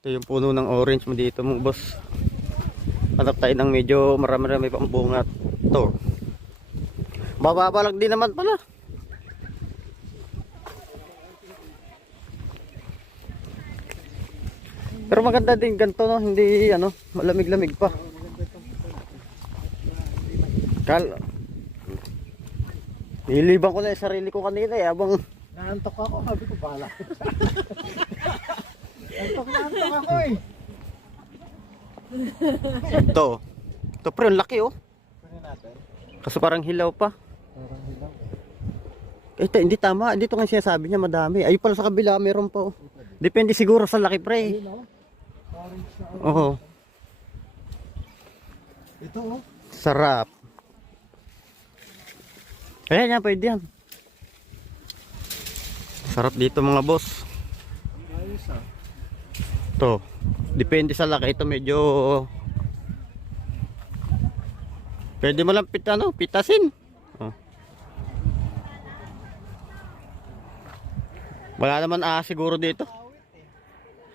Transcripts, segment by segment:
Ito yung puno ng orange mo dito mo, boss. Hanap tayo ng medyo marami-rami pang bunga. Ito. Bababa lang din naman pala. Pero maganda din ganito, no? Hindi ano, malamig-lamig pa. Nilibang ko na yung sarili ko kanina eh, abang Naantok ako, sabi ko bala. Naantok ako eh. Ito pre, ang laki oh. Kunin natin. Kaso parang hilaw pa. Parang hilaw. Ito, hindi tama. Dito nga sinasabi niya madami. Ayun pala sa kabila, meron pa oh. Depende siguro sa laki pre. Ayun oh. Orange na orange. Oo. Ito oh. Sarap. Ayan yan, pwede yan. Sarap dito mga boss. Ayos ah. Ito. Depende sa laki. Ito medyo pwede mo lang pitasin. Oh. Wala naman siguro dito.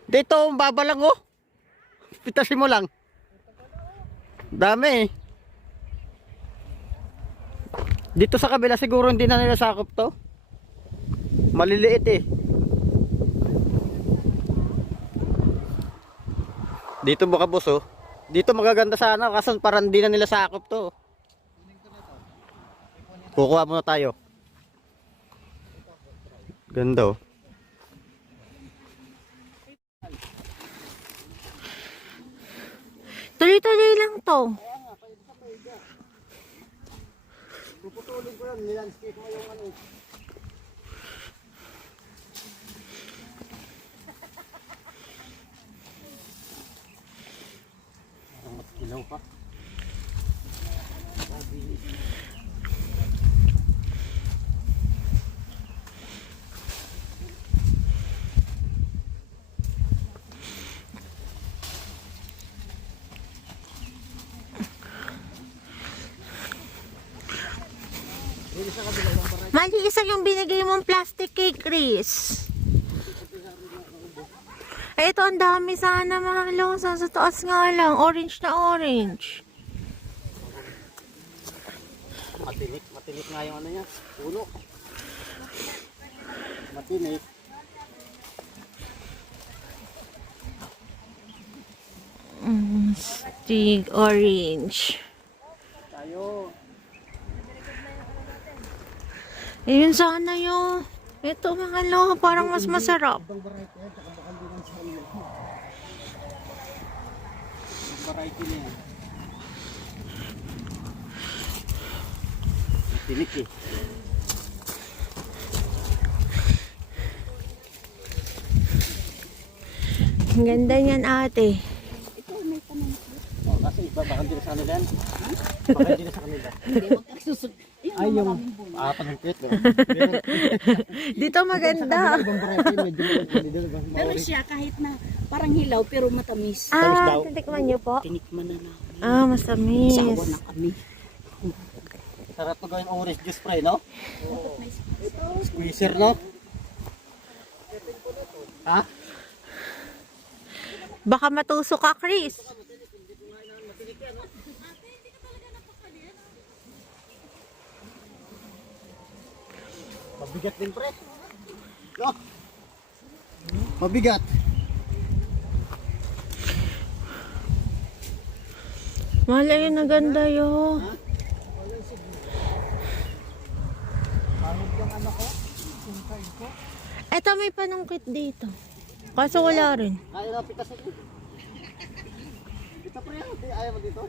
Dito, baba lang oh. Pitasin mo lang. Dami eh. Dito sa kabila siguro hindi na nila sakop to. Maliliit eh. Dito baka boss oh. Dito magaganda sana kasi parang hindi na nila sakop to. Kukuha muna tayo. Ganda oh. Tuloy-tuloy lang to. Puputulin ko yan, nilandscape mo yung ano. Mas ilaw pa. Mali, isa yung binigay mong plastic cake, Chris. Ay, ito ang dami sana, mahalo. Sa taas nga lang. Orange na orange. Matinik nga yung ano niya. Puno. Matinik. Stig orange. Tayo. Ayun sana yun. Ito mga lo, parang mas masarap. Ibang variety yan, tsaka baka hindi lang sa iyo. Variety na yan. Matinik eh. Ang ganda niyan ate. Oh, kasi iba baka hindi na sa kanila yan. Baka hindi na sa kanila. Ay, yung Panghipit. Dito maganda. ibang variety, medyo maliit. Pero siya kahit na parang hilaw pero matamis. Ah, titikman niyo po. Tinikman na namin. Ah, masamis. Sawa na kami. Sarap to gawin orange juice pre, no? Squeezer, no? Ha? Baka matusok ka, Chris. Mabigat din pre. No? Mabigat. Wala yun, naganda yun. Eto may panungkit dito. Kaso wala rin. Ayaw na pitasin. Dito pre, ayaw mo dito?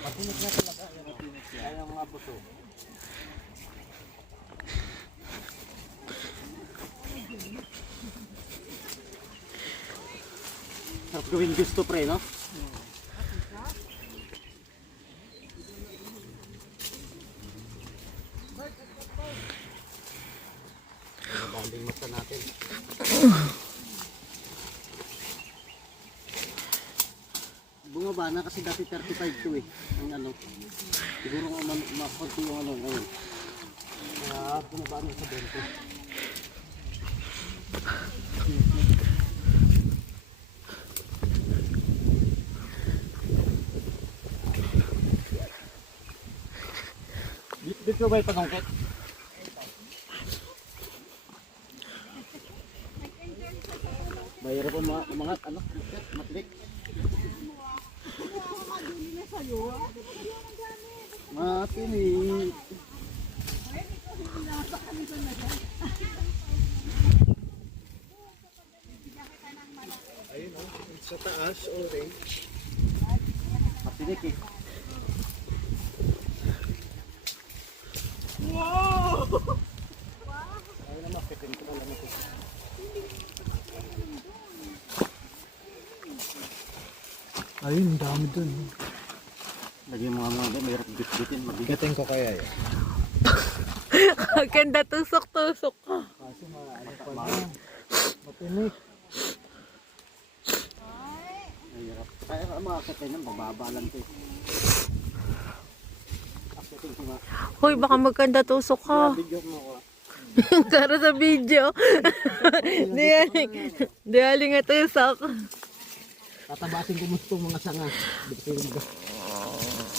Matinik na talaga. Ayaw mga buto. Sarap gawin gusto pre, no? Banding mata natin. Bumaba na kasi dati 35 to eh. Ang ano. Siguro nga makonti yung ano ngayon. Bumaba na sa 20. Dito ba yung panungkit? Mayroon pa mga anak, matlik. Matinik. Ayun o, sa taas, orange. Matinik eh. Ayun naman, pitin ko lang ito. Ayun, dami dun. Lagyan mga doon, mayroon bit-bitin. Mabigatin ko kaya yun. Ganda tusok-tusok ka. Kasi ano pa na. Matinik. Mahirap. Kaya makakita yun, bababa lang ito. Akitin ko nga. Hoy, baka maganda tusok ka. Bigyan mo ko. Para sa video. Di aling nga tusok. Tatabasin ko mo itong mga sanga.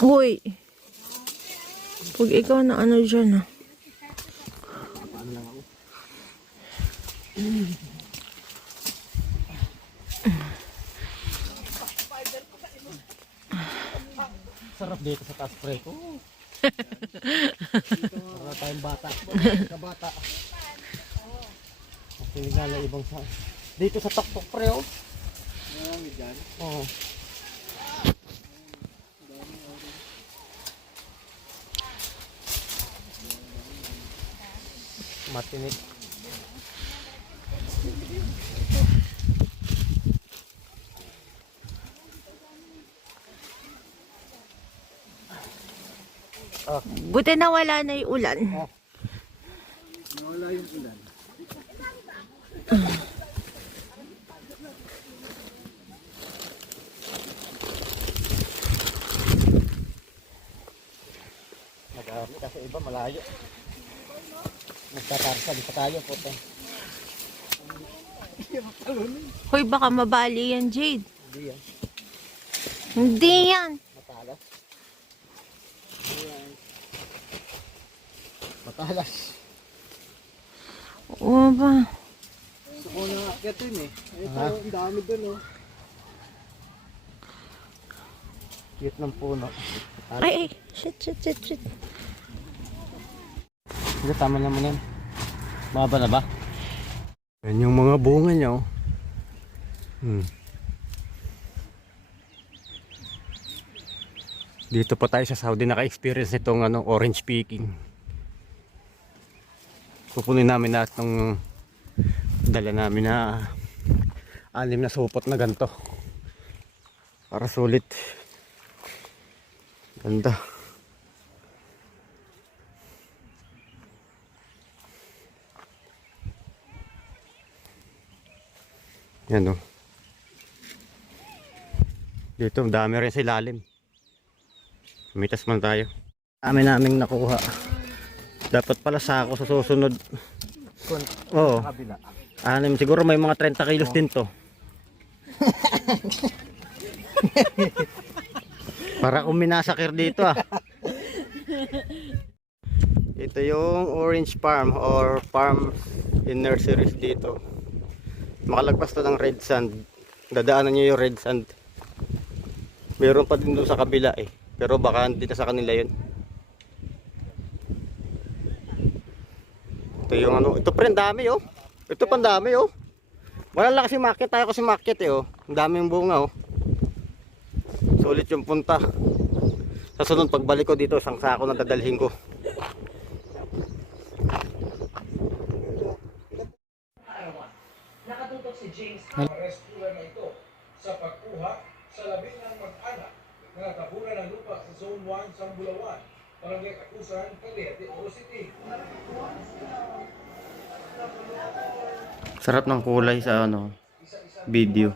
Hoy. Pag ikaw na ano dyan ah. Paano lang ako? Sarap dito sa taas pre ko. Para tayong bata. Sa bata. Kasi nga ibang sa... Dito sa tok-tok pre oh. Marami dyan? Oo. Matinik. Buti na wala na yung ulan. Nawala yung ulan. Nag-aari kasi iba malayo. Nagtatarsa di pa tayo po. Hoy, baka mabali yan, Jade. Hindi yan. Hindi yan. Matalas. Matalas. Oo ba? Gusto ko na akyatin eh. Ito, ang dami dun oh. Cute ng puno. Ay, shit. Hindi, tama naman yan. Baba na ba? Yan yung mga bunga niya oh. Dito pa tayo sa Saudi naka-experience nitong ano, orange picking. Pupunin namin lahat ng dala namin na 6 na supot na ganito. Para sulit. Ganda. Yan o. Dito, dami rin sa ilalim. Mitas man tayo. Dami naming nakuha. Dapat pala sako sa susunod. Oo. Siguro may mga 30 kilos din to. Para kung minasakir dito ah. Ito yung orange farm or farm in nurseries dito. Makalagpas to ng red sand. Dadaanan nyo yung red sand. Meron pa din doon sa kabila eh. Pero baka hindi na sa kanila yun. Ito yung ano. Ito pa rin dami oh. Ito pa dami oh. Wala lang kasi market. Tayo kasi market eh oh. Ang daming bunga oh. Sulit yung punta. Sa sunod pagbalik ko dito, isang sako na dadalhin ko. Nakatutok si James Rescue na ito sa pagkuha sa labing ng mag-anak na natabunan ng lupa sa Zone 1 sa Bulawan, Barangay Kakusan, Cavite City. Sarap ng kulay sa ano video.